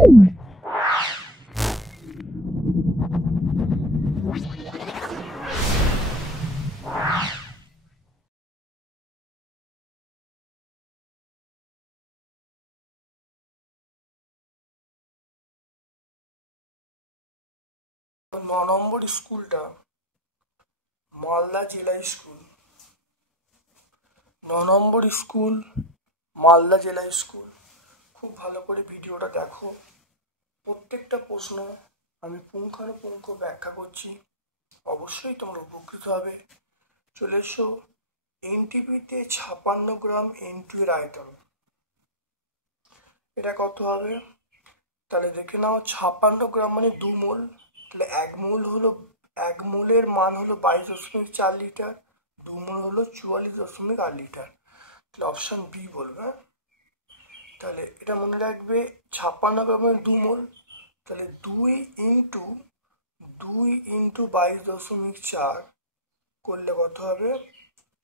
নম্বর স্কুলটা মালদা জেলা স্কুল। 9 নম্বর স্কুল মালদা জেলা স্কুল। খুব ভালো করে ভিডিওটা দেখো, প্রত্যেকটা প্রশ্ন আমি পুঙ্খানুপুঙ্খ ব্যাখ্যা করছি, অবশ্যই তোমরা উপকৃত হবে। চলে এসো। এনটিপিতে 56 গ্রাম N2 এর আয়তন, এটা কত হবে? তাহলে দেখে নাও, 56 গ্রাম মানে 2 মোল, তাহলে 1 মোল হলো, 1 মোলের মান হলো 22.4 লিটার, 2 মোল হলো 44.8 লিটার। তাহলে অপশন বি বলবে। তাহলে এটা মনে রাখবে, 56 গ্রামের 2 মোল, তাহলে 2 ইন্টু 22.4 করলে কত হবে?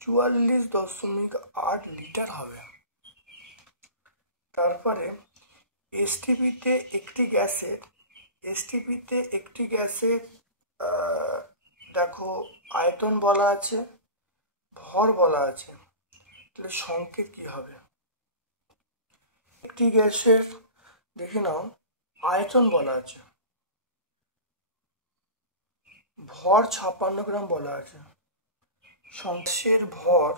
44.8 লিটার হবে। তারপরে এসটিপিতে একটি গ্যাসের দেখো আয়তন বলা আছে, ভর বলা আছে, তাহলে সংকেত কি হবে? একটি গ্যাসের দেখে নাও আয়তন বলা আছে, ভর 56 গ্রাম বলা আছে, গ্যাসের ভর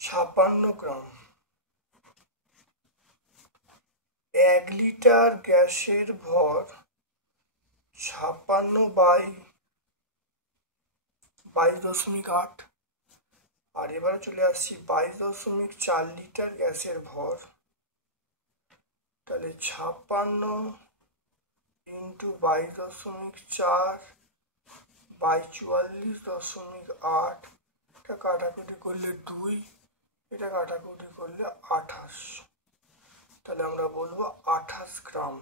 56 গ্রাম, 1 লিটার গ্যাসের ভর 56/22.8। আর এবারে চলে আসছি 22.4 লিটার গ্যাসের ভর, তাহলে 56 ইন্টু 22.4 বাই 44.8, এটা কাটাকুটি করলে 2, এটা কাটাকুটি করলে 28, তাহলে আমরা বলবো 28 গ্রাম।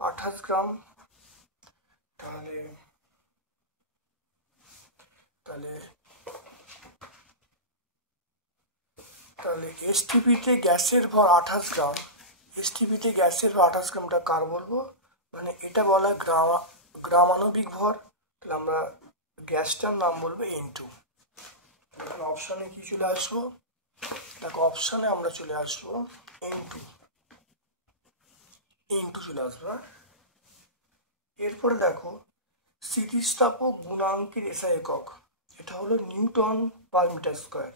28 গ্রাম। তাহলে এসটিপিতে গ্যাসের ভর 28 গ্রাম, এসটিপিতে গ্যাসের ভর 28 গ্রামটা কার বলবো? মানে এটা বলা গ্রামাণবিক ভর, তাহলে আমরা গ্যাসটার নাম বলবো N2। এখন অপশানে কি চলে আসবো? দেখো অপশানে আমরা চলে আসবো N2 চলে আসবো। এরপরে দেখো স্থিতিস্থাপক গুণাঙ্কের এসআই একক, এটা হলো নিউটন পার মিটার স্কোয়ার।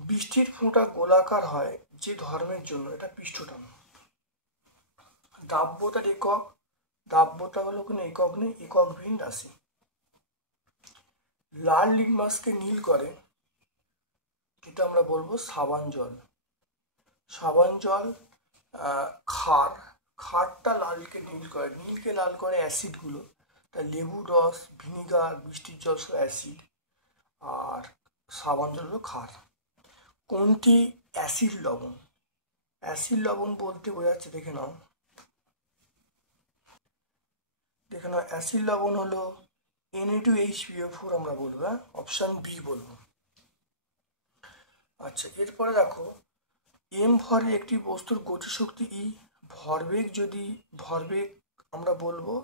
বৃষ্টির ফোঁটা গোলাকার হয় যে ধর্মের জন্য, এটা পৃষ্ঠটান। দাব্যতার একক, দাব্যতা হলো কোনো একক নেই, এককবিহীন রাশি। লাল লিটমাসকে নীল করে, এটা আমরা বলবো সাবান জল। সাবান জল খারটা লালকে নীল করে, নীলকে লাল করে অ্যাসিডগুলো, তা লেবুর রস, ভিনিগার, বৃষ্টির জল সব অ্যাসিড, আর সাবান জল হলো ক্ষার। কোনটি অ্যাসিড লবণ? অ্যাসিড লবণ বলতে বোঝাচ্ছে, দেখে নাও অ্যাসিড লবণ হলো Na2HPO4 আমরা বলবো, অপশান বি বলবো। আচ্ছা, এরপরে দেখো এম ভরের একটি বস্তুর গতিশক্তি ই, ভরবেগ আমরা বলবো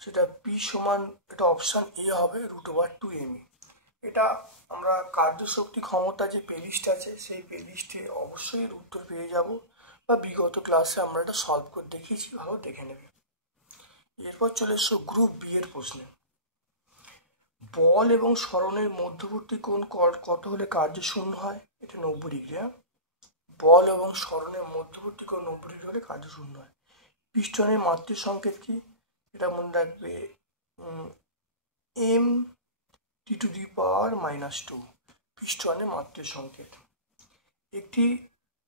সেটা পি সমান, এটা অপশান এ হবে √2mE। এটা আমরা কার্যশক্তি ক্ষমতা যে প্লেলিস্ট আছে সেই প্লেলিস্টে অবশ্যই এর উত্তর পেয়ে যাব, বা বিগত ক্লাসে আমরা এটা সলভ করে দেখিয়েছি, ভালো দেখে নেবে। এরপর চলে এসো গ্রুপ বি এর প্রশ্নে। বল এবং সরণের মধ্যবর্তী কোণ কত হলে কার্য শূন্য হয়? এটা 90 ডিগ্রি। বল এবং সরণের মধ্যবর্তী কোণ 90 ডিগ্রি হলে কার্য শূন্য হয়। পিস্টনের মাত্রিক সংকেত কি? এটা মনে রাখবে m(10⁻²), পিস্টনের মাত্রিক সংকেত। একটি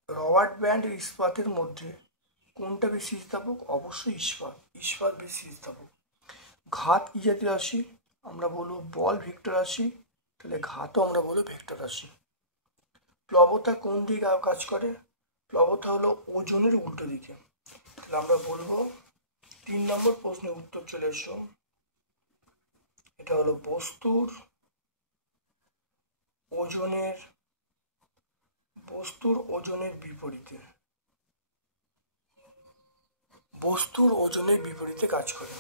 রবার ব্যান্ড ইস্পাতের মধ্যে কোনটা বেশি স্থিতিস্থাপক? অবশ্যই ইস্পাত বেশি স্থিতিস্থাপক। ঘাত কি জাতীয় রাশি? আমরা বলবো বল ভেক্টর রাশি, তাহলে ঘাতও আমরা বলবো ভেক্টর রাশি। প্লবতা কোন দিকে কাজ করে? প্লবতা হলো ওজনের উল্টো দিকে, তাহলে আমরা বলবো 3 নম্বর প্রশ্নের উত্তর চলে এসো, এটা হলো বস্তুর বস্তুর ওজনের বিপরীতে, বস্তুর ওজনের বিপরীতে কাজ করে।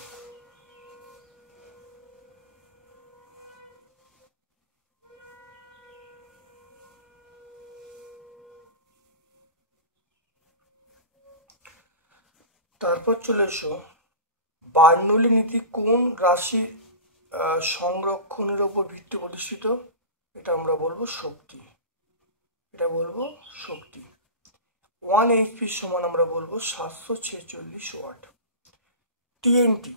তারপর চলে এসো, বার্নৌলি নীতি কোন রাশির সংরক্ষণের ওপর ভিত্তি প্রতিষ্ঠিত? এটা আমরা বলবো শক্তি, এটা বলবো শক্তি। 1 HP সমান আমরা বলবো 746 ওয়াট। টিএনটি,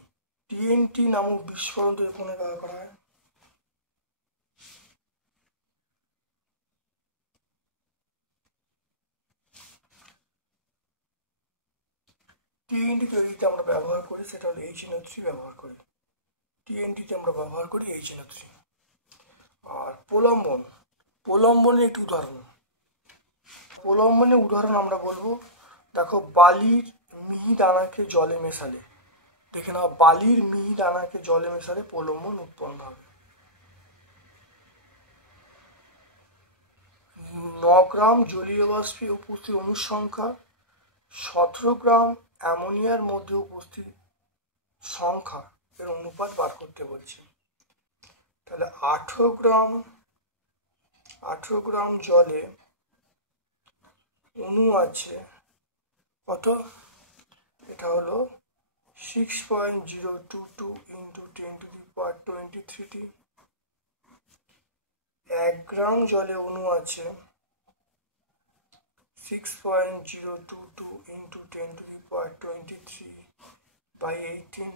টিএনটি নামক বিস্ফোরণ তৈরি ব্যবহার করা হয়। টিএনটি তৈরিতে আমরা ব্যবহার করি সেটা হলো HNO3 ব্যবহার করি, টিএনটিতে আমরা ব্যবহার করি HNO3। আর প্রলম্বন, প্রলম্বনের একটি উদাহরণ, প্রলম্বনের উদাহরণ আমরা বলবো, দেখো বালির মিহি দানাকে জলে মেশালে, দেখে নাও বালির মিহি দানাকে জলে মেশালে প্রলম্বন উৎপন্ন হবে। 9 গ্রাম জলীয় বাষ্পে উপস্থিত অণুর সংখ্যা 17 গ্রাম অ্যামোনিয়ার মধ্যে উপস্থিত সংখ্যা এর অনুপাত বার করতে বলছি। তাহলে 18 গ্রাম জলে অণু আছে কত? এটা হলো 6.022 into 10 to the power 23t। 1 গ্রাম জলে অণু আছে 6.022 into 10 to the power 23 by 18।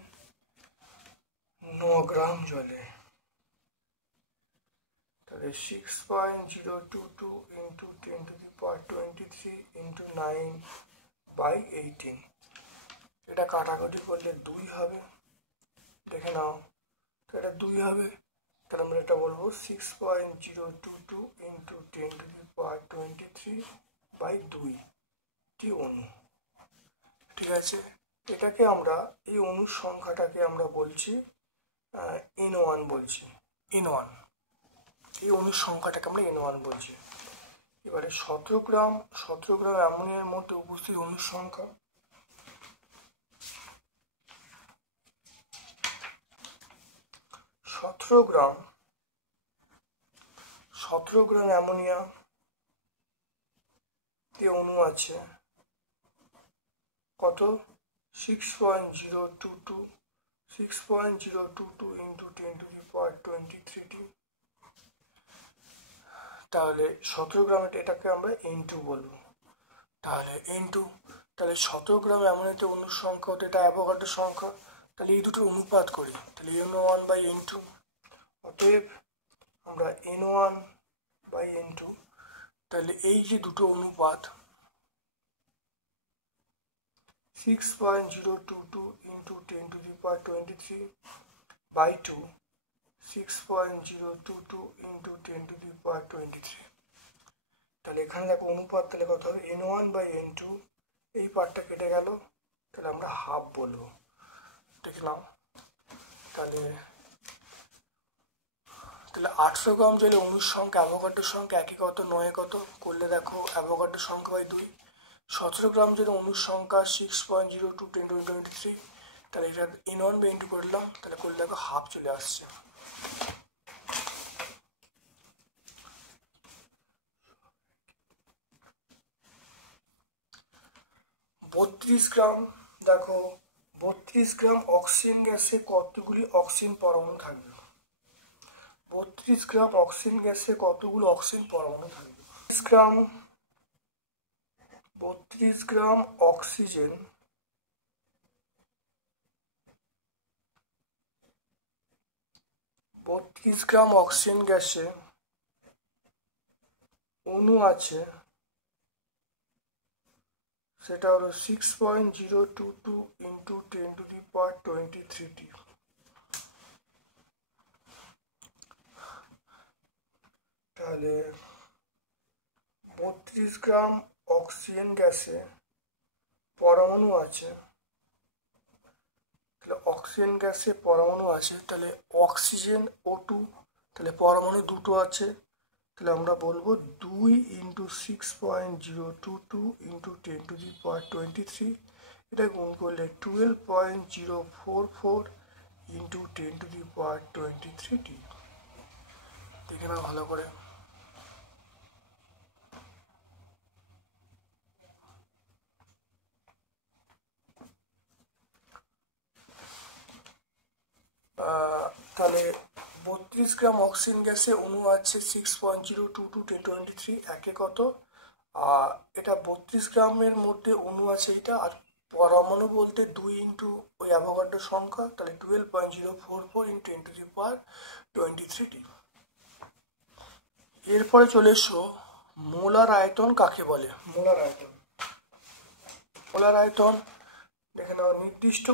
9 গ্রাম জলে, তাহলে 6.022 into 10 to the power 23 into 9 by 18। এটা কাটাকাটি করলে 2 হবে, দেখে নাও, তো এটা 2 হবে, তাহলে আমরা এটা বলবো 6.022 into 10 to the power 23 by 2 টি অণু। ঠিক আছে, এটাকে আমরা, এই অণুর সংখ্যাটাকে আমরা বলছি N1 বলছি, N1, এই অণুর সংখ্যাটাকে আমরা N1 বলছি। এবারে 17 গ্রাম অ্যামোনিয়ার মধ্যে উপস্থিত অণুর সংখ্যা, 17 গ্রাম অ্যামোনিয়া তে অণু আছে কত? 6.022 into 10 to the power 23t। তাহলে 17 গ্রাম, এটাকে আমরা N2 বলবো। তাহলে N2, তাহলে 17 গ্রাম অ্যামোনিয়াতে অণুর সংখ্যা হতো, এটা অ্যাভোগাড্রো সংখ্যা, তাহলে এই দুটোর অনুপাত করি, তাহলে N1 by N2। অতএব আমরা N1 by N2, তাহলে এই যে দুটো অনুপাত 6.022 into 10 to the power 23 by 2, 6.022 into 10 to the power 23। তাহলে এখানে দেখো অনুপাত, তাহলে কত হবে? N1 by N2, এই পার্টটা কেটে গেল, তাহলে আমরা হাফ বলবো, দেখলাম। তাহলে 18 গ্রাম জলে অণুর সংখ্যা অ্যাভোগাড্রোর সংখ্যা একই কত? 9 কত করলে দেখো অ্যাভোগাড্রোর সংখ্যা বাই 2। 17 গ্রাম জলে অণুর সংখ্যা 6.022 10 to the 23, তাহলে এটা N1 by N2 করলাম, তাহলে করলে দেখো হাফ চলে আসছে। দেখো 32 গ্রাম অক্সিজেন গ্যাসে কতগুলি অক্সিজেন পরমাণু থাকবে? 32 গ্রাম অক্সিজেন গ্যাসে কতগুলো অক্সিজেন পরমাণু থাকবে? 32 গ্রাম অক্সিজেন, 32 গ্রাম অক্সিজেন গ্যাসে অণু আছে, সেটা হলো 6.022 into 10 to the power 23t। তাহলে 32 গ্রাম অক্সিজেন গ্যাসে পরমাণু আছে, তাহলে অক্সিজেন গ্যাসে পরমাণু আছে, তাহলে অক্সিজেন O2, তাহলে পরমাণু দুটো আছে, তাহলে আমরা বলবো 2 ইন্টু 6.022 ইন্টু 10⁻23, এটা গুণ করলে 12.044 ইন্টু 10⁻23t। দেখে নাও ভালো করে। তাহলে 32 গ্রাম অক্সিজেন গ্যাসে অণু আছে 6.022 10⁻23, একে কত? এটা 32 গ্রামের মধ্যে অণু আছে এটা, আর পরমাণু বলতে 2 ইন্টু ওই অ্যাভোগাড্রো সংখ্যা, তাহলে 12.044 ইন্টু 10⁻23t। এরপরে চলে এসো মোলার আয়তন কাকে বলে। মোলার আয়তন, মোলার আয়তন দেখে নাও। নির্দিষ্ট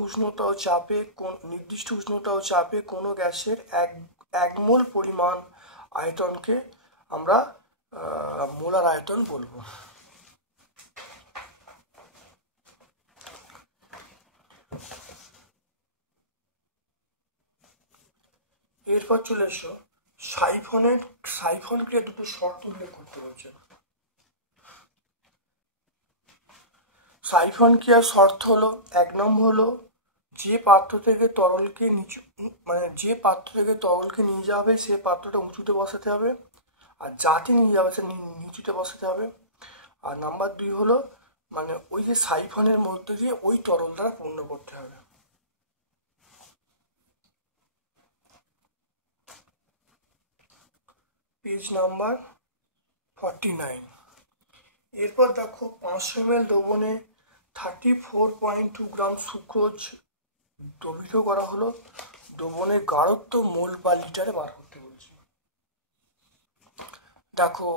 উষ্ণতা ও চাপে কোনো গ্যাসের এক মোল পরিমাণ আয়তনকে আমরা মোলার আয়তন বলবো। এরপর চলে এসো সাইফন ক্রিয়া দুটো শর্ত উল্লেখ করতে হচ্ছে। সাইফন ক্রিয়ার শর্ত হলো, 1 নম্বর হলো যে পাত্র থেকে তরলকে নিয়ে যাওয়া হবে সে পাত্রটা উঁচুতে বসাতে হবে, আর যাতে নিয়ে যাবে সে নিচুতে বসাতে হবে। আর নাম্বার 2 হলো ওই যে সাইফনের মধ্যে দিয়ে ওই তরল দ্বারা পূর্ণ করতে হবে। Page number 49। এরপর দেখো 500 ml দ্রবণে 34.2 গ্রাম সুক্রোজ দ্রবীভূত করা হলো। দ্রবণের গাঢ়ত্ব মোল বা লিটারে বার করতে বলছি। দেখো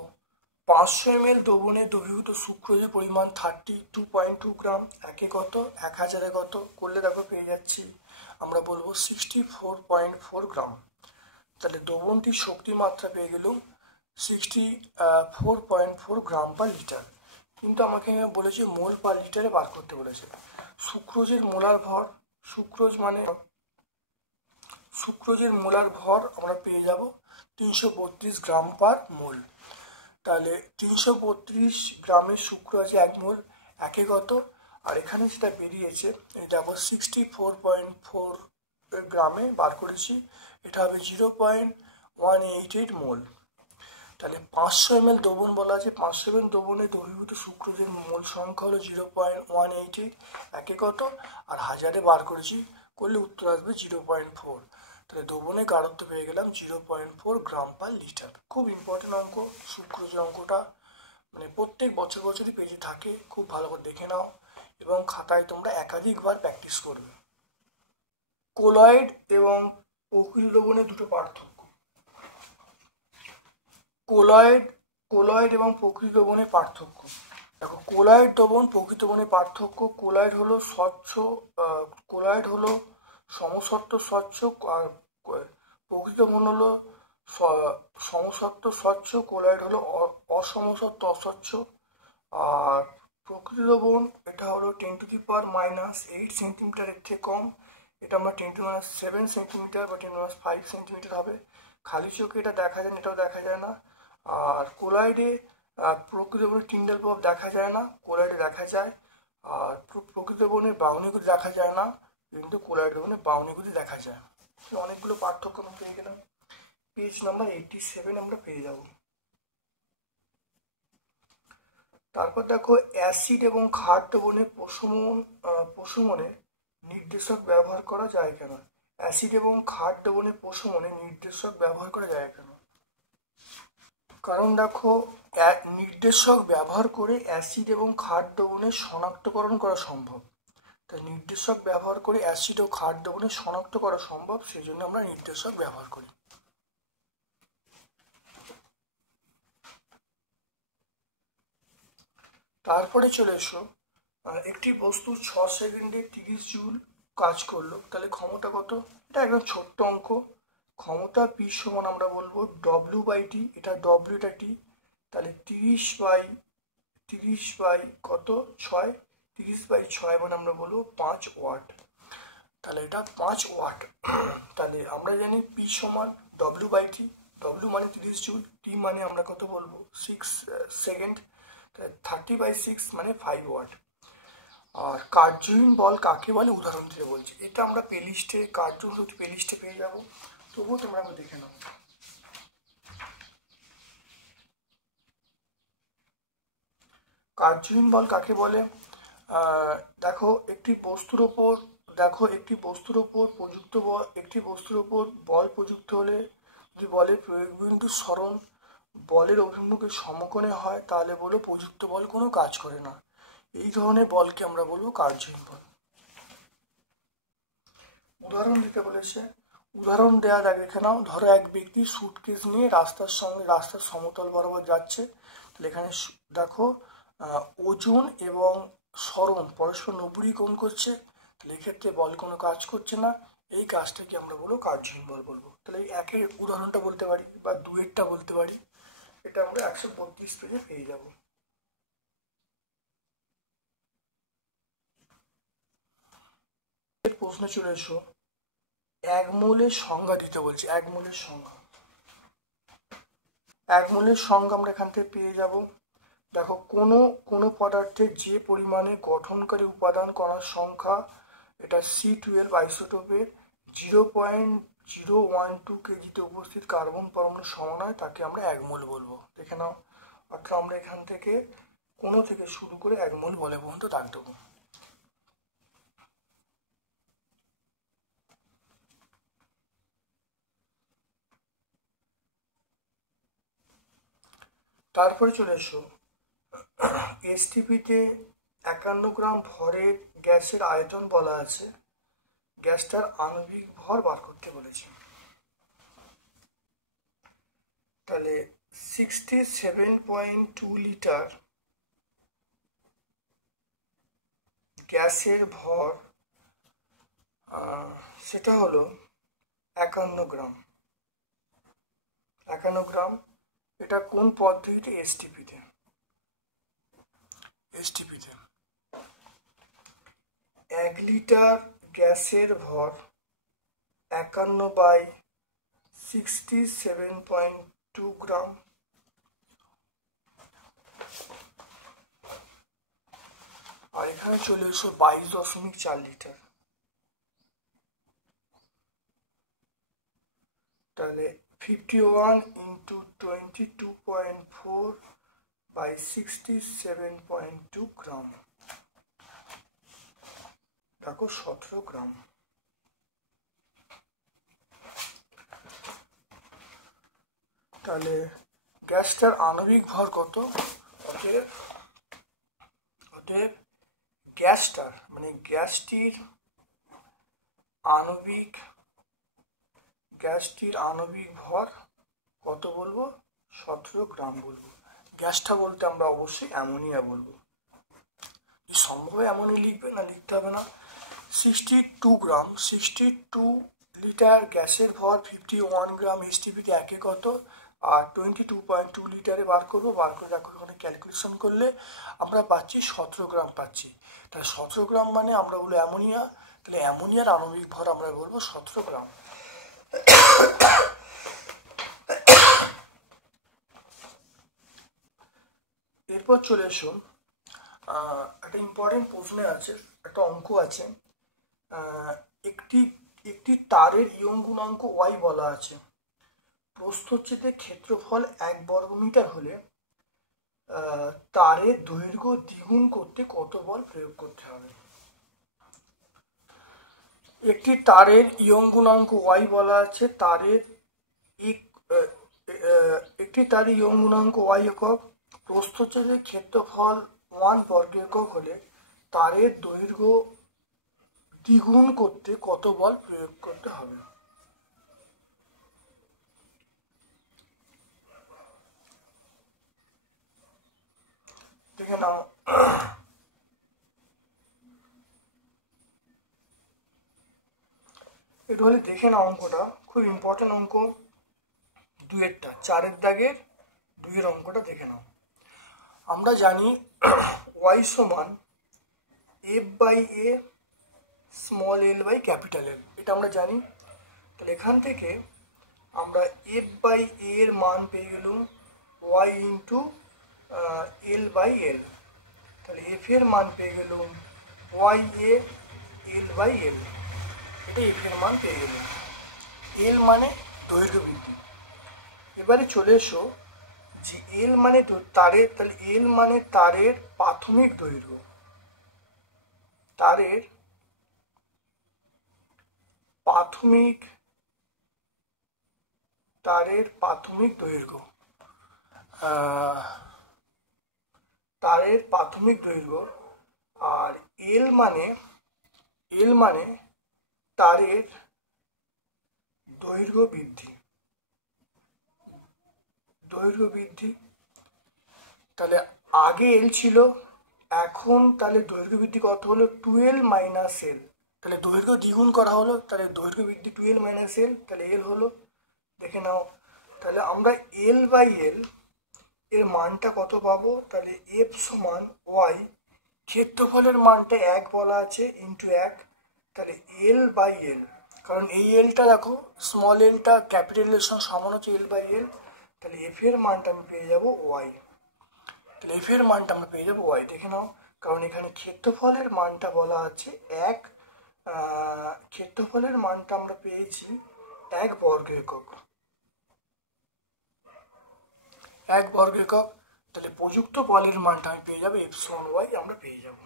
500 ml দ্রবণে দ্রবীভূত সুক্রোজের পরিমাণ 32.2 গ্রাম, একে কত? 1000-এ কত করলে দেখো পেয়ে যাচ্ছি, আমরা বলবো 64.4 গ্রাম। তাহলে দ্রবণটির শক্তি মাত্রা পেয়ে গেলাম 64.4 গ্রাম পার লিটার। কিন্তু আমাকে বলেছে মোল পার লিটারে বার করতে বলেছে। সুক্রোজের মোলার ভর, সুক্রোজের মোলার ভর আমরা পেয়ে যাব 332 গ্রাম পার মোল। তাহলে 332 গ্রামের সুক্রোজ 1 মোল, একে কত? আর এখানে যেটা বেরিয়েছে দেখো 64.4 গ্রামে বার করেছি, এটা হবে 0.188 মোল। তাহলে 500 ml দ্রবণ বলা আছে, 500 ml দ্রবণে দ্রবীভূত সুক্রোজের মোল সংখ্যা হলো 0.188, একে কত? আর 1000-এ বার করেছি, করলে উত্তর আসবে 0.4। তাহলে দ্রবণের গাঢ়ত্ব পেয়ে গেলাম 0.4 গ্রাম পার লিটার। খুব ইম্পর্টেন্ট অঙ্ক, সুক্রোজের অঙ্কটা প্রত্যেক বছরই পেজে থাকে, খুব ভালো করে দেখে নাও এবং খাতায় তোমরা একাধিকবার প্র্যাকটিস করবে। কোলয়েড এবং প্রকৃত দ্রবণের দুটো পার্থক্য। কোলয়েড এবং প্রকৃত দ্রবণের পার্থক্য দেখো। কোলয়েড দ্রবণ প্রকৃত দ্রবণের পার্থক্য, কোলয়েড হলো সমসত্ব স্বচ্ছ, আর প্রকৃত দ্রবণ হলো সমসত্ব স্বচ্ছ, কোলয়েড হলো অসমসত্ব অস্বচ্ছ। আর প্রকৃত দ্রবণ এটা হলো 10⁻⁻8 সেন্টিমিটারের থেকে কম, এটা আমরা 10⁻7 সেন্টিমিটার বা 10⁻5 সেন্টিমিটার হবে। খালি চোখে এটা দেখা যায় না, এটাও দেখা যায় না। আর কোলয়েডে প্রকৃত দ্রবণের টিন্ডাল প্রভাব দেখা যায় না, কোলয়েডে দেখা যায়। আর প্রকৃত দ্রবণের বাউনিগুলি দেখা যায় না, কিন্তু কোলয়েড দ্রবণের বাউনিগুলি দেখা যায়। অনেকগুলো পার্থক্য আমরা পেয়ে গেলাম। পেজ নাম্বার 87 আমরা পেয়ে যাব। তারপর দেখো অ্যাসিড এবং ক্ষার দ্রবণের প্রশমনে নির্দেশক ব্যবহার করা যায় কেন? অ্যাসিড এবং ক্ষার দ্রবণের প্রশমনে নির্দেশক ব্যবহার করা যায় কেন? কারণ দেখো নির্দেশক ব্যবহার করে অ্যাসিড এবং ক্ষার দ্রবণের শনাক্তকরণ করা সম্ভব। তাই নির্দেশক ব্যবহার করে অ্যাসিড ও ক্ষার দ্রবণের শনাক্ত করা সম্ভব, সেই জন্য আমরা নির্দেশক ব্যবহার করি। তারপরে চলে এসো, একটি বস্তু 6 সেকেন্ডে 30 জুল কাজ করলো, তাহলে ক্ষমতা কত? এটা একদম ছোট্ট অঙ্ক। ক্ষমতা P সমান আমরা বলবো W/T, এটা W, এটা T, তাহলে 30 বাই কত? 6, 30/6 মানে আমরা বলবো 5 ওয়াট। তাহলে এটা 5 ওয়াট। তাহলে আমরা জানি P সমান W/T, ডব্লিউ মানে 30 জুল, টি মানে আমরা কত বলবো 6 সেকেন্ড, 30/6 মানে 5 ওয়াট। আর কার্যহীন বল কাকে বলে উদাহরণ দিয়ে বলছি, এটা আমরা প্লেলিস্টে কার্যহীন প্লেলিস্টে পেয়ে যাবো, তবুও তোমরা দেখে নাও। কার্যহীন বল কাকে বলে, দেখো একটি বস্তুর ওপর প্রযুক্ত বল, একটি বস্তুর ওপর বল প্রযুক্ত হলে যদি বলের প্রয়োগ বিন্দু সরণ বলের অভিমুখে সমকোণে হয় তাহলে বলো প্রযুক্ত বল কোনো কাজ করে না। এই ধরনের বলকে আমরা বলবো কার্যহীন বল। উদাহরণ দিতে বলেছে, উদাহরণ দেওয়া দেখে নাও। ধরো এক ব্যক্তি সুটকেস নিয়ে রাস্তার সমতল বরাবর যাচ্ছে, তাহলে এখানে দেখো ওজন এবং সরণ পরস্পর 90 কোণ করছে, তাহলে এক্ষেত্রে বল কোনো কাজ করছে না, এই কাজটাকে আমরা বলবো কার্যহীন বল বলবো। তাহলে এই একের উদাহরণটা বলতে পারি বা দুয়েরটা বলতে পারি, এটা আমরা 132 পেজে পেয়ে যাব। প্রশ্ন চলে এসো, এক মৌলের সংজ্ঞা দিতে বলছি। এক মৌলের সংজ্ঞা আমরা এখান থেকে পেয়ে যাব। দেখো কোনো পদার্থের যে পরিমাণে গঠনকারী উপাদান কণার সংখ্যা এটা C12 আইসোটোপের 0.012 কেজিতে উপস্থিত কার্বন পরমাণু সমান হয় তাকে আমরা এক মোল বলবো। দেখে নাও, অর্থাৎ আমরা এখান থেকে কোনো থেকে শুরু করে এক মোল বলে পর্যন্ত দাগ দেবো। তারপরে চলে এসো, এসটিপিতে 51 গ্রাম ভরের গ্যাসের আয়তন বলা আছে, গ্যাসটার আণবিক ভর বার করতে বলেছি। তাহলে 67.2 লিটার গ্যাসের ভর, সেটা হলো 51 গ্রাম। এটা কোন পদ্ধতিতে? এসটিপিতে। 1 লিটার গ্যাসের ভর 51/67.2 গ্রাম। আর এখানে চলে এসো 22.4 লিটার। তাহলে 51 × 22.4/67.2 গ্রাম, দেখো 17 গ্রাম। তাহলে গ্যাসটার আণবিক ভর কত? অতএব গ্যাসটার মানে গ্যাসটির আণবিক ভর কত বলবো? 17 গ্রাম বলবো। গ্যাসটা বলতে আমরা অবশ্যই অ্যামোনিয়া বলবো। যদি সম্ভব অ্যামোনিয়া লিখবে, না লিখতে হবে না। 62 গ্রাম, 62 লিটার গ্যাসের ভর 51 গ্রাম এসটিপিতে একে কত? আর 22.2 লিটারে বার করে দেখো এখানে ক্যালকুলেশন করলে আমরা পাচ্ছি 17 গ্রাম পাচ্ছি। তাহলে 17 গ্রাম মানে আমরা বলবো অ্যামোনিয়া, তাহলে অ্যামোনিয়ার আণবিক ভর আমরা বলবো 17 গ্রাম। এরপর চলে এসো, একটা ইম্পর্টেন্ট প্রশ্ন আছে, একটা অঙ্ক আছে। একটি তারের ইয়ং গুণাঙ্ক ওয়াই বলা আছে, প্রস্থচ্ছেদে ক্ষেত্রফল 1 বর্গমিটার হলে তারের দৈর্ঘ্য দ্বিগুণ করতে কত বল প্রয়োগ করতে হবে? একটি তারের ইয়ং গুণাঙ্ক ওয়াই বলা আছে, একটি তারের ইয়ং গুণাঙ্ক ওয়াই একক, প্রস্থচ্ছেদের ক্ষেত্রফল 1 বর্গ একক হলে তারের দৈর্ঘ্য দ্বিগুণ করতে কত বল প্রয়োগ করতে হবে? দেখে নাও, একটু হলে দেখে নাও, অঙ্কটা খুব ইম্পর্টেন্ট অঙ্ক। 2-এরটা 4-এর দাগের 2-এর অঙ্কটা দেখে নাও। আমরা জানি ওয়াই সমান F/A স্মল l/ক্যাপিটাল L, এটা আমরা জানি। তাহলে এখান থেকে আমরা এফ বাই এর মান পেয়ে গেলাম y into l by l. তাহলে এফ এর মান পেয়ে গেলাম ওয়াই এ এল বাই এল, এটা এফ এর মান পেয়ে গেলাম। এল মানে দৈর্ঘ্য বৃদ্ধি। এবারে চলে এসো যে এল মানে তারের, তাহলে এল মানে তারের প্রাথমিক দৈর্ঘ্য, তারের প্রাথমিক দৈর্ঘ্য, তারের প্রাথমিক দৈর্ঘ্য। আর এল মানে তারের দৈর্ঘ্য বৃদ্ধি, তাহলে আগে এল ছিল, এখন তাহলে দৈর্ঘ্য বৃদ্ধি কত হলো 12 মাইনাস এল, তাহলে দৈর্ঘ্য দ্বিগুণ করা হলো, তাহলে দৈর্ঘ্য বৃদ্ধি 12 মাইনাস এল, তাহলে এল হলো, দেখে নাও। তাহলে আমরা এল বাই এল এর মানটা কত পাবো, তাহলে এফ সমান ওয়াই, ক্ষেত্রফলের মানটা 1 বলা আছে ইন্টু 1, তাহলে এল বাই এল, কারণ এই এলটা দেখো স্মল এলটা ক্যাপিটাল এর সঙ্গে সমান হচ্ছে এল বাই এল, তাহলে এফ এর মানটা আমি পেয়ে যাবো ওয়াই, তাহলে এফ এর মানটা আমরা পেয়ে যাবো ওয়াই, দেখে নাও। কারণ এখানে ক্ষেত্রফলের মানটা বলা আছে 1, ক্ষেত্রফলের মানটা আমরা পেয়েছি 1 বর্গ একক, 1 বর্গ একক, তাহলে প্রযুক্ত বলের মানটা আমি পেয়ে যাবো এফ সমান ওয়াই, আমরা পেয়ে যাব।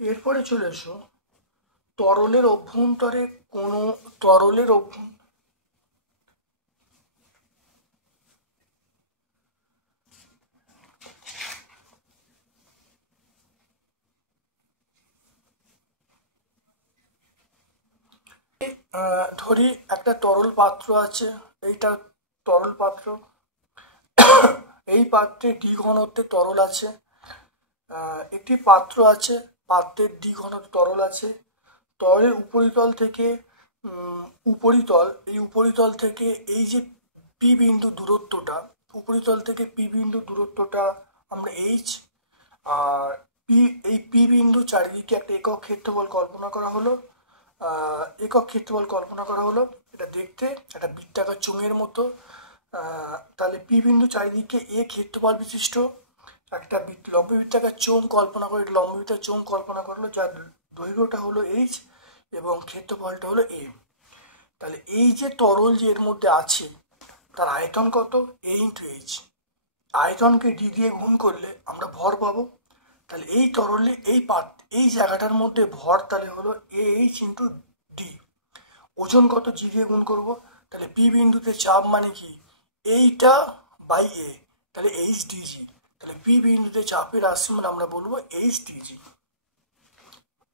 এরপরে চলে এসো তরলের অভ্যন্তরে কোনো তরলের ধরি একটা তরল পাত্র আছে, এইটা তরল পাত্র, এই পাত্রে ডি ঘনত্বে তরল আছে, একটি পাত্র আছে, পাত্রের ডি ঘনত্বে তরল আছে, তরলের উপরিতল থেকে উপরিতল থেকে এই যে পি বিন্দু দূরত্বটা, উপরিতল থেকে পি বিন্দু দূরত্বটা আমরা এইচ, আর এই পি বিন্দু চারিদিকে একটা একক ক্ষেত্রফল কল্পনা করা হলো, এটা দেখতে একটা বৃত্তাকার চোঙের মতো। তাহলে পি বিন্দু চারিদিকে এ ক্ষেত্রফল বিশিষ্ট একটা লম্ববৃত্তাকার চোঙ কল্পনা করে, লম্ববৃত্তাকার চোঙ কল্পনা করলো, যার দৈর্ঘ্যটা হলো এইচ এবং ক্ষেত্রফলটা হলো এ। তাহলে এই যে তরল যে এর মধ্যে আছে তার আয়তন কত, এ ইন্টু এইচ, আয়তনকে ডি দিয়ে গুণ করলে আমরা ভর পাবো। তাহলে এই তরলে এই জায়গাটার মধ্যে ভর তাহলে হলো এ এইচ ইন্টু ডি, ওজন কত জি দিয়ে গুণ করবো, তাহলে পি বিন্দুতে চাপ মানে কি এইটা বাই এ, তাহলে এইচ ডিজি, তাহলে পি বিন্দুতে চাপের রাশি মানে আমরা বলবো এইচ ডিজি।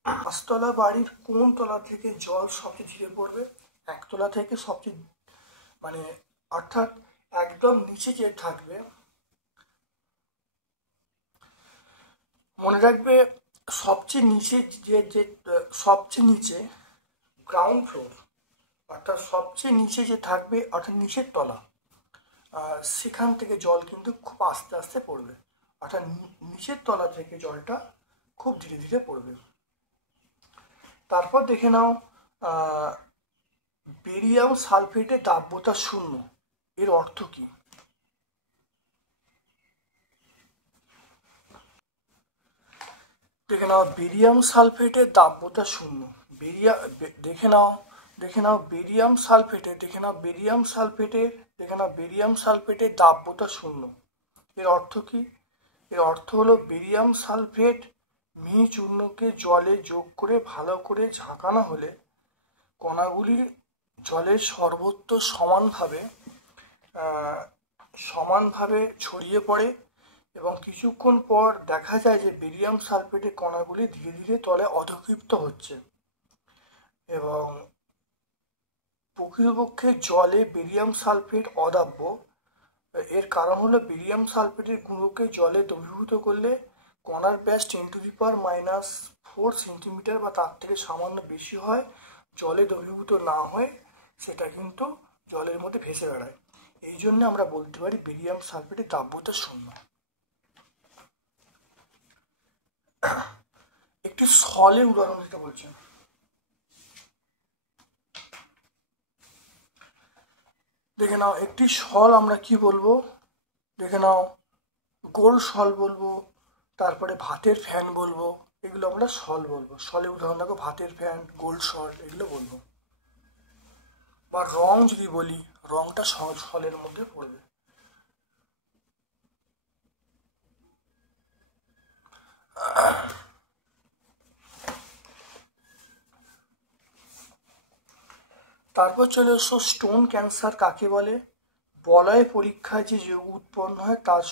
5 তলা বাড়ির কোন তলা থেকে জল সবচেয়ে ধীরে পড়বে, 1 তলা থেকে সবচেয়ে, মানে অর্থাৎ একদম নিচে যে থাকবে, মনে রাখবে সবচেয়ে নিচে সবচেয়ে নিচে গ্রাউন্ড ফ্লোর, অর্থাৎ সবচেয়ে নিচে যে থাকবে অর্থাৎ নিচের তলা, সেখান থেকে জল কিন্তু খুব আস্তে আস্তে পড়বে, অর্থাৎ নিচের তলা থেকে জলটা খুব ধীরে ধীরে পড়বে। তারপর দেখে নাও বেরিয়াম সালফেটের দাব্যতা 0, এর অর্থ কি, দেখে নাও বেরিয়াম সালফেটের দাব্যতা 0, দেখে নাও বেরিয়াম সালফেটের দাব্যতা 0, এর অর্থ কি, এর অর্থ হলো বেরিয়াম সালফেট মিহি চূর্ণকে জলে যোগ করে ভালো করে ঝাঁকানো হলে কণাগুলি জলের সর্বত্র সমানভাবে ছড়িয়ে পড়ে এবং কিছুক্ষণ পর দেখা যায় যে বেরিয়াম সালফেটের কণাগুলি ধীরে ধীরে তলে অধঃক্ষিপ্ত হচ্ছে, এবং প্রকৃতপক্ষে জলে বেরিয়াম সালফেট অদাব্য। এর কারণ হলো বেরিয়াম সালফেটের গুঁড়োকে জলে দ্রবীভূত করলে কণার ব্যাস 10⁻⁴ সেন্টিমিটার বা তার থেকে সামান্য বেশি হয়, জলে দ্রবীভূত না হয়ে সেটা কিন্তু জলের মধ্যে ভেসে বেড়ায়, এই জন্য আমরা বলতে পারি বেরিয়াম সালফেটের দাব্যতা 0। একটি সলের উদাহরণ দিতে বলছে। দেখে নাও একটি সল আমরা কি বলবো, দেখে নাও গোল সল বলবো, তারপরে ভাতের ফ্যান বলবো, এগুলো আমরা সল বলবো। সলের উদাহরণ দেখো ভাতের ফ্যান, গোল সল, এগুলো বলবো। বা রং যদি বলি, রংটা সলের মধ্যে পড়বে। তারপর চলে এসো স্টোন ক্যান্সার কাকে বলে। বলয় পরীক্ষায় যে যৌগ উৎপন্ন হয় তার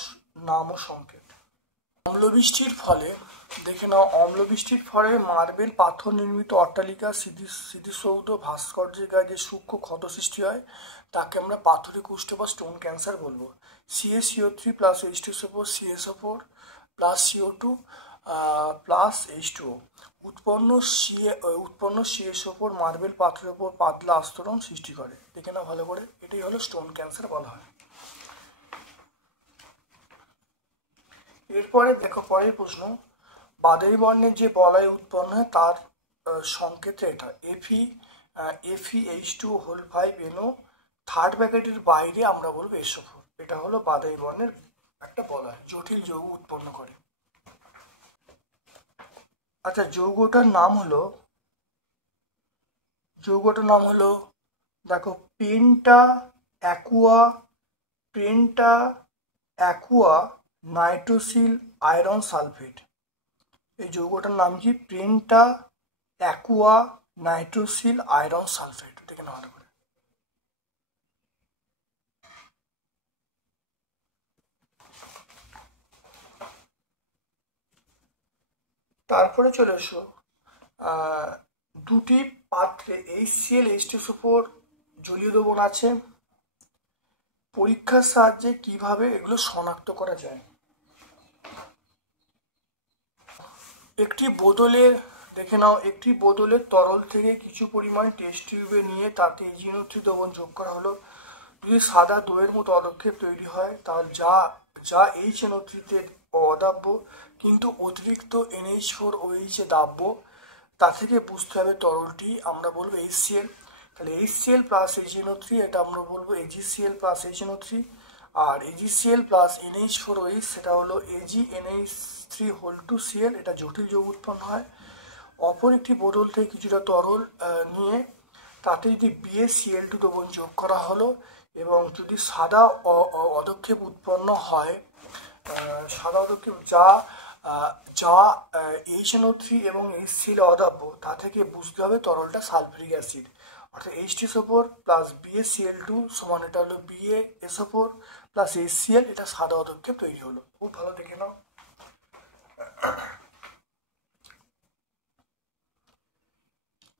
নাম ও সংকেত। অম্লবৃষ্টির ফলে, দেখে নাও অম্লবৃষ্টির ফলে মার্বেল পাথর নির্মিত অট্টালিকা, স্মৃতিসৌধ, ভাস্কর্যের গায়ে যে সূক্ষ্ম ক্ষত সৃষ্টি হয় তাকে আমরা পাথরে কুষ্ঠ বা স্টোন ক্যান্সার বলবো। CaCO3 plus H2SO4 CSO4 plus CO2 plus H2O উৎপন্ন CSO4 মার্বেল পাথরের উপর পাতলা আস্তরণ সৃষ্টি করে। দেখে না ভালো করে, এটাই হলো স্টোন ক্যান্সার বলা হয়। এরপরে দেখো পরের প্রশ্ন, বাদামি বর্ণের যে বলয় উৎপন্ন হয় তার সংকেত এটা FeH2O5NO, থার্ড ব্র্যাকেটের বাইরে আমরা বলবো SO4। এটা হলো বাদামি বর্ণের একটা বলয়, জটিল যৌগ উৎপন্ন করে। আচ্ছা যৌগটার নাম হলো দেখো penta Aqua nitrosyl iron sulphate. এই যৌগটার নাম কি? Penta Aqua nitrosyl iron sulphate. দেখে না ভালো করে। তারপরে চলে এসো দুটি পাত্রে HCl H2SO4 জলীয় দ্রবণ আছে। পরীক্ষার সাহায্যে কিভাবে এগুলো শনাক্ত করা যায়? একটি বোতলের, দেখে নাও একটি বোতলের তরল থেকে কিছু পরিমাণ টেস্ট টিউবে নিয়ে তাতে HNO3 দ্রবণ যোগ করা হলো। যদি সাদা দইয়ের মতো পদক্ষেপ তৈরি হয় তাহলে যা HNO3-তে অদাব্য কিন্তু অতিরিক্ত NH4OH-এ দাব্য, তা থেকে বুঝতে হবে তরলটি আমরা বলবো HCl। তাহলে HCl প্লাস HNO3, এটা আমরা বলবো AgCl প্লাস HNO3। আর AgCl প্লাস NH4OH সেটা হলো AgNH3(2Cl), এটা জটিল যৌগ উৎপন্ন হয়। অপর একটি বোতল থেকে কিছুটা তরল নিয়ে তাতে যদি BaCl2 দ্রবণ যোগ করা হলো এবং যদি সাদা পদক্ষেপ উৎপন্ন হয়, সাদা পদক্ষেপ যা HNO3 এবং HCl অদাব্য, তা থেকে বুঝতে হবে তরলটা সালফিউরিক অ্যাসিড। অর্থাৎ H2SO4 প্লাস BaCl2 সমান এটা হলো BaSO4 প্লাস HCl, এটা সাদা পদক্ষেপ তৈরি হলো। খুব ভালো দেখে নাও।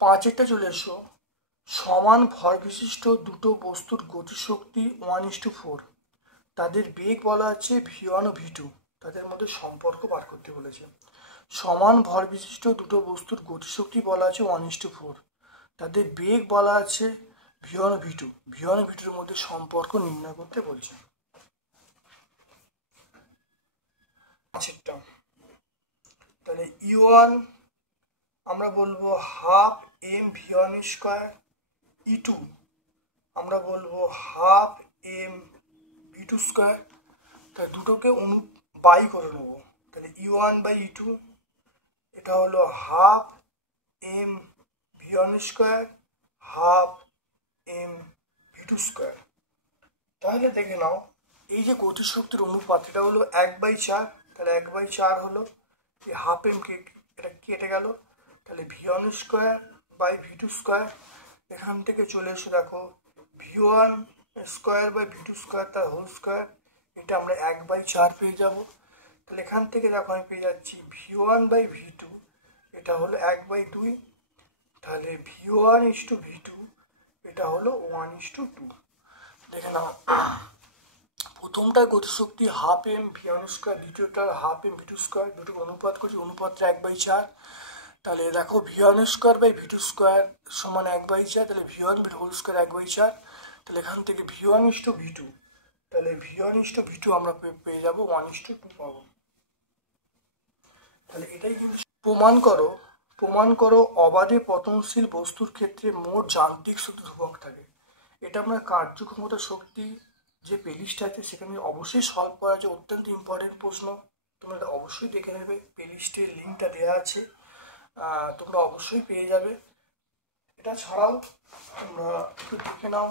পাঁচেরটা চলে এসো, সমান ভর বিশিষ্ট দুটো বস্তুর গতিশক্তি 1:4, তাদের বেগ বলা আছে V1 ও V2, তাদের মধ্যে সম্পর্ক বার করতে বলেছে। সমান ভর বিশিষ্ট দুটো বস্তুর গতিশক্তি বলা আছে 1:4, তাদের বেগ বলা আছে V1 ও V2, V1 ও V2 এর মধ্যে সম্পর্ক নির্ণয় করতে বলছে। তাহলে E1 আমরা বলবো half M V1 square, E2 আমরা বলবো হাফ এম V2 স্কোয়ার। তাহলে দুটোকে বাই করে নেবো। তাহলে E1 বাই E2 এটা হলো half M V1 square half M V2 square. তাহলে দেখে নাও এই যে গতিশক্তির অনুপাত এটা হলো 1/4। তাহলে 1/4 হলো এই হাফ এম কে এটা কেটে গেল, তাহলে V1 square by V2 square. এখান থেকে চলে এসে দেখো V1 square by V2 square তার হোল স্কোয়ার, এটা আমরা 1/4 পেয়ে যাব। তাহলে এখান থেকে দেখো আমি পেয়ে যাচ্ছি V1 বাই V2 এটা হলো 1/2। তাহলে V1:V2 এটা হলো 1:2। দেখে নাও প্রথমটার গতিশক্তি হাফ এম V1 স্কোয়ার, দ্বিতীয়টার হাফ এম V2 স্কোয়ার, দুটো অনুপাত করছি, অনুপাতটা 1/4। তাহলে দেখো V1 square by V2 square সমান 1/4, তাহলে V1 হোল স্কোয়ার 1/4। তাহলে এখান থেকে V1:V2, তাহলে V1:V2 আমরা পেয়ে যাবো 1:2 পাবো। তাহলে এটাই কিন্তু প্রমাণ করো অবাধে পতনশীল বস্তুর ক্ষেত্রে মোট যান্ত্রিক শক্তি ধ্রুবক থাকে। এটা আমরা কার্যক্ষমতা শক্তি যে প্লেলিস্ট আছে সেখানে অবশ্যই সলভ করা আছে, অত্যন্ত ইম্পর্টেন্ট প্রশ্ন, তোমরা অবশ্যই দেখে নেবে, প্লেলিস্টের লিঙ্কটা দেওয়া আছে, তোমরা অবশ্যই পেয়ে যাবে। এটা ছাড়াও তোমরা একটু দেখে নাও,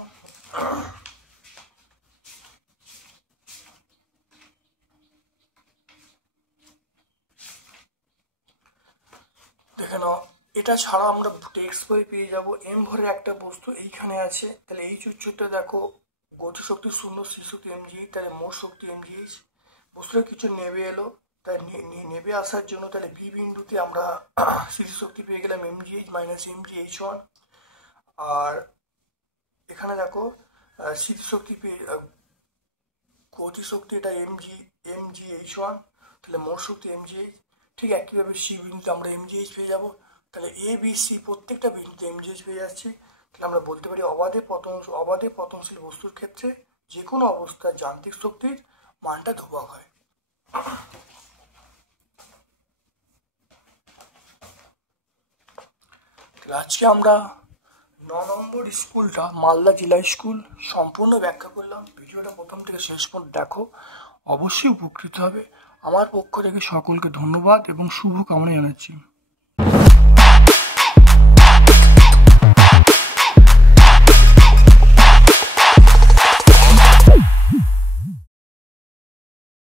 এটা ছাড়া আমরা টেক্সট বই পেয়ে যাব। এম ভরের একটা বস্তু এইখানে আছে, তাহলে এই উচ্চতা দেখো, গতিশক্তি 0, স্থিতিশক্তি mgh, তাহলে মোট শক্তি mgh। বস্তুটা কিছু নেবে এলো, তাই নেবে আসার জন্য তাহলে বি বিন্দুতে আমরা স্থিতিশক্তি পেয়ে গেলাম mgh মাইনাস mgh1। আর এখানে দেখো স্থিতিশক্তি পেয়ে, গতিশক্তি এটা mgh1, তাহলে মোট শক্তি mgh। ঠিক একইভাবে সি বিন্দুতে আমরা mgh পেয়ে যাব, তাহলে এ বি সি প্রত্যেকটা বিন্দুতে mgh পেয়ে যাচ্ছি। তাহলে আমরা বলতে পারি অবাধে পতনশীল বস্তুর ক্ষেত্রে যে কোনো অবস্থায় যান্ত্রিক শক্তির মানটা ধ্রুবক হয়। আজকে আমরা 9 নম্বর স্কুলটা মালদা জেলা স্কুল সম্পূর্ণ ব্যাখ্যা করলাম। ভিডিওটা প্রথম থেকে শেষ পর্যন্ত দেখো, অবশ্যই উপকৃত হবে। আমার পক্ষ থেকে সকলকে ধন্যবাদ এবং শুভ কামনা জানাচ্ছি।